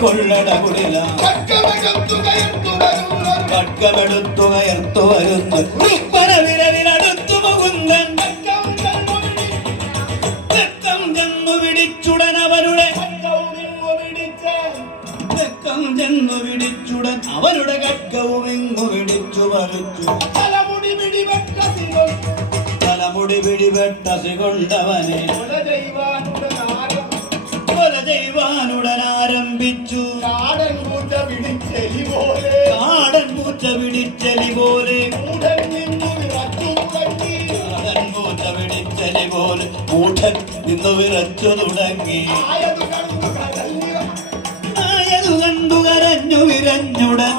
കൊള്ളടകുടില കട്കമെടുത്തുകയർത്തു വരുന്നു രുക്മന വിരവിലടുത്തു മുകുന്ദൻ രക്തം ചെന്നു പിടിച്ചുടൻ അവരുടെ രക്തം ചെന്നു പിടിച്ചുടൻ അവരുടെ കട്കവും ഇങ്ങു പിടിച്ചു വലിച്ചു തലമുടി പിടിപെട്ടസി കൊണ്ടവനെ കൊല ചെയ്യുവാനുടൻ ആരംഭിച്ചു. കാടൻ പൂച്ച പിടിച്ചെലി പോലെ മൂഢൻ നിന്നു വിറച്ചു തുടങ്ങി. ആയതു കണ്ടു കരഞ്ഞു വിരഞ്ഞുടൻ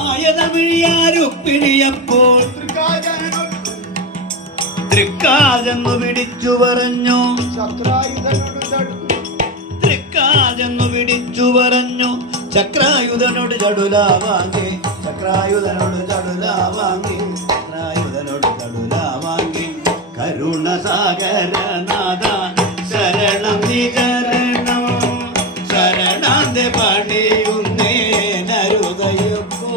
ആയതമിഴിയാരുപ്പിണിയപ്പോൾ തൃക്കാജെന്നു പിടിച്ചു പറഞ്ഞു. തൃക്കാജെന്നു പിടിച്ചു പറഞ്ഞു ചക്രായുധനോട് ചടുലാ വാങ്ങി. ചക്രായുധനോട് ചടുലാ വാങ്ങി. ചക്രായുധനോട് ചടുലാ വാങ്ങി. കരുണസാഗരനാഥ ശരണം നികരണം ശരണാന്തെ പണിയുന്നേ നരുതയപ്പോ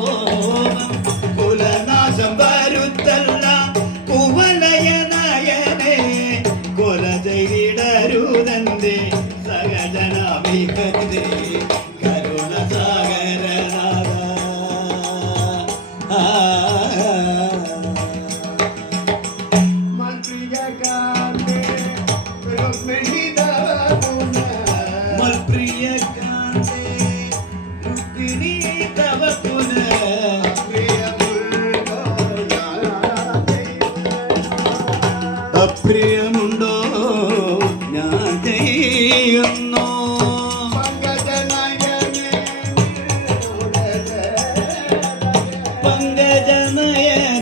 കുലനാശം വരുത്തല്ല കുവലയ നയനെ കൊല ചെയ്തിടരുതന്റെ സഹജനാഭിഹത്തെ കരുണസാഗരനാഥ. മൽപ്രിയ